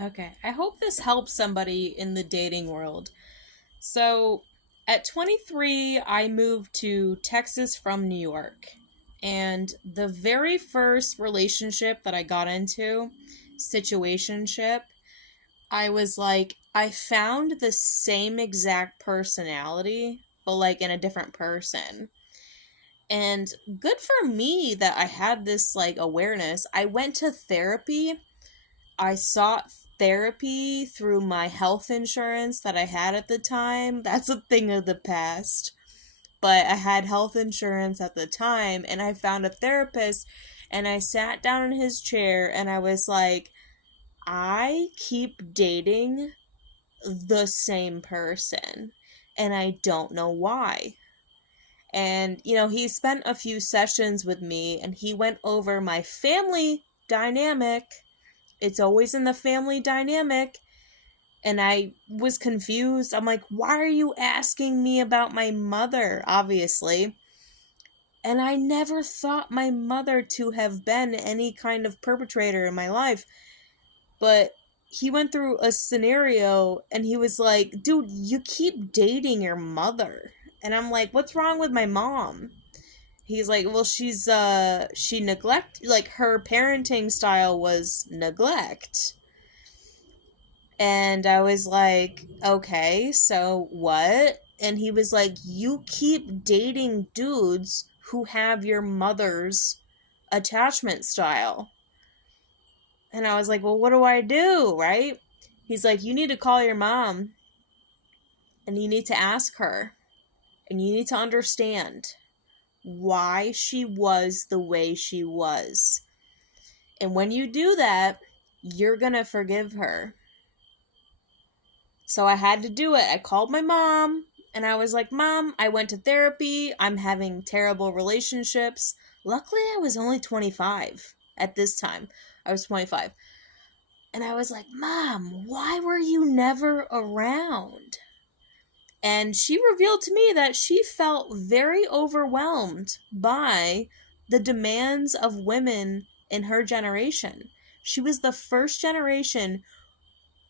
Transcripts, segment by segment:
Okay. I hope this helps somebody in the dating world. So, at 23, I moved to Texas from New York. And the very first relationship that I got into, situationship, I was like, I found the same exact personality, but like in a different person. And good for me that I had this like awareness. I went to therapy. I sought therapy through my health insurance that I had at the time. That's a thing of the past. But I had health insurance at the time, and I found a therapist, and I sat down in his chair and I was like, I keep dating the same person, and I don't know why. And, he spent a few sessions with me and he went over my family dynamic. It's always in the family dynamic. And I was confused. I'm like, why are you asking me about my mother? Obviously. And I never thought my mother to have been any kind of perpetrator in my life. But he went through a scenario and he was like, dude, you keep dating your mother. And I'm like, what's wrong with my mom? He's like, well, she neglect, like, her parenting style was neglect. And I was like, okay, so what? And he was like, you keep dating dudes who have your mother's attachment style. And I was like, well, what do I do, right? He's like, you need to call your mom and you need to ask her and you need to understand why she was the way she was. And when you do that, you're gonna forgive her. So I had to do it. I called my mom and I was like, Mom, I went to therapy. I'm having terrible relationships. Luckily, I was only 25 at this time. I was 25. And I was like, Mom, why were you never around? And she revealed to me that she felt very overwhelmed by the demands of women in her generation. She was the first generation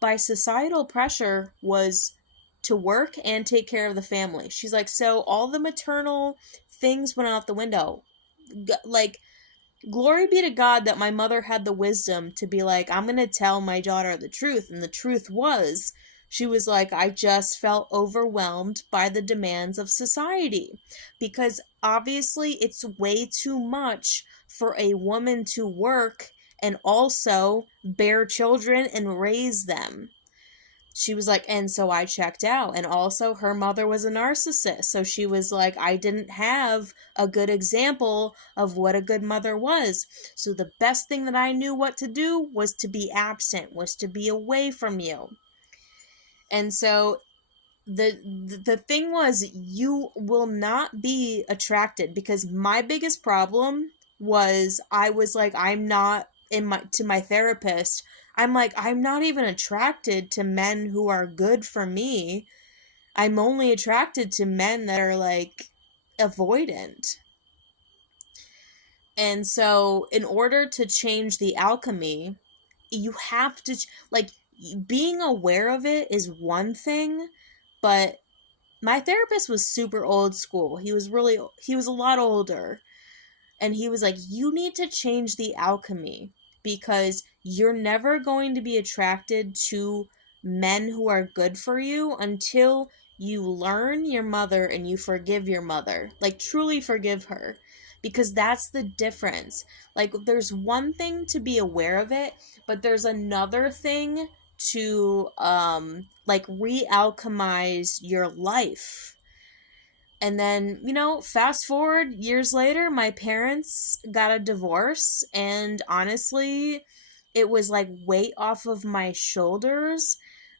by societal pressure was to work and take care of the family. She's like, so all the maternal things went out the window. Like, glory be to God that my mother had the wisdom to be like, I'm going to tell my daughter the truth. And the truth was, she was like, I just felt overwhelmed by the demands of society. Because obviously, it's way too much for a woman to work and also bear children and raise them. She was like, and so I checked out. And also, her mother was a narcissist. So she was like, I didn't have a good example of what a good mother was. So the best thing that I knew what to do was to be absent, was to be away from you. And so the thing was, you will not be attracted, because my biggest problem was, I was like, I'm not in my to my therapist, I'm like, I'm not even attracted to men who are good for me. I'm only attracted to men that are like avoidant. And so in order to change the alchemy, you have to like, being aware of it is one thing, but my therapist was super old school. He was a lot older. And he was like, you need to change the alchemy, because you're never going to be attracted to men who are good for you until you learn your mother and you forgive your mother. Like, truly forgive her. Because that's the difference. Like, there's one thing to be aware of it, but there's another thing to like re-alchemize your life. And then, fast forward years later, my parents got a divorce, and honestly, it was like weight off of my shoulders.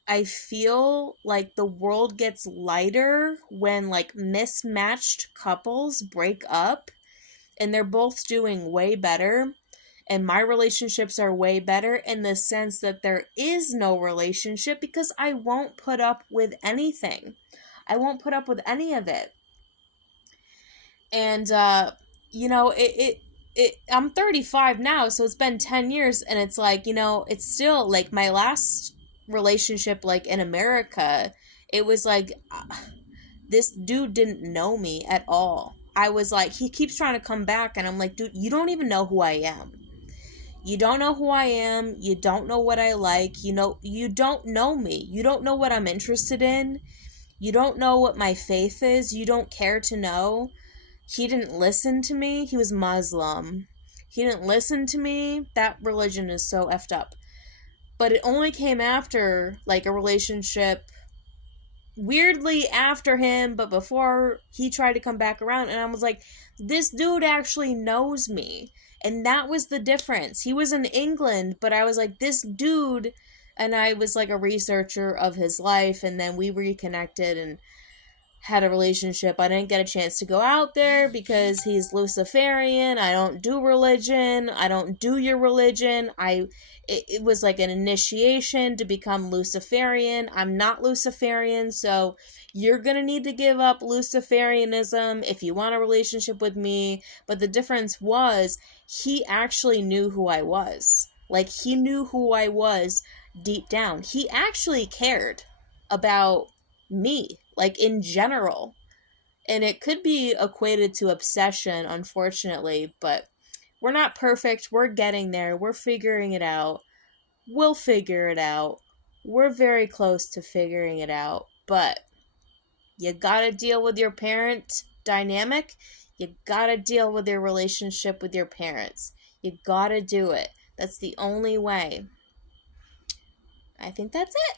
I feel like the world gets lighter when like mismatched couples break up and they're both doing way better. And my relationships are way better in the sense that there is no relationship, because I won't put up with anything. I won't put up with any of it. And it I'm 35 now, so it's been 10 years, and it's like, it's still like my last relationship, like in America, it was like, this dude didn't know me at all. I was like, he keeps trying to come back, and I'm like, dude, you don't even know who I am. You don't know who I am. You don't know what I like. You don't know me. You don't know what I'm interested in. You don't know what my faith is. You don't care to know. He didn't listen to me. He was Muslim. He didn't listen to me. That religion is so effed up. But it only came after, like, a relationship, weirdly after him, but before he tried to come back around. And I was like, this dude actually knows me. And that was the difference. He was in England, but I was like, this dude. And I was like a researcher of his life. And then we reconnected and had a relationship. I didn't get a chance to go out there because he's Luciferian. I don't do religion. I don't do your religion. It was like an initiation to become Luciferian. I'm not Luciferian, so you're gonna need to give up Luciferianism if you want a relationship with me. But the difference was, he actually knew who I was. Like, he knew who I was deep down. He actually cared about me, like, in general. And it could be equated to obsession, unfortunately, but we're not perfect. We're getting there. We're figuring it out. We'll figure it out. We're very close to figuring it out, but you gotta deal with your parent dynamic. You gotta deal with your relationship with your parents. You gotta do it. That's the only way. I think that's it.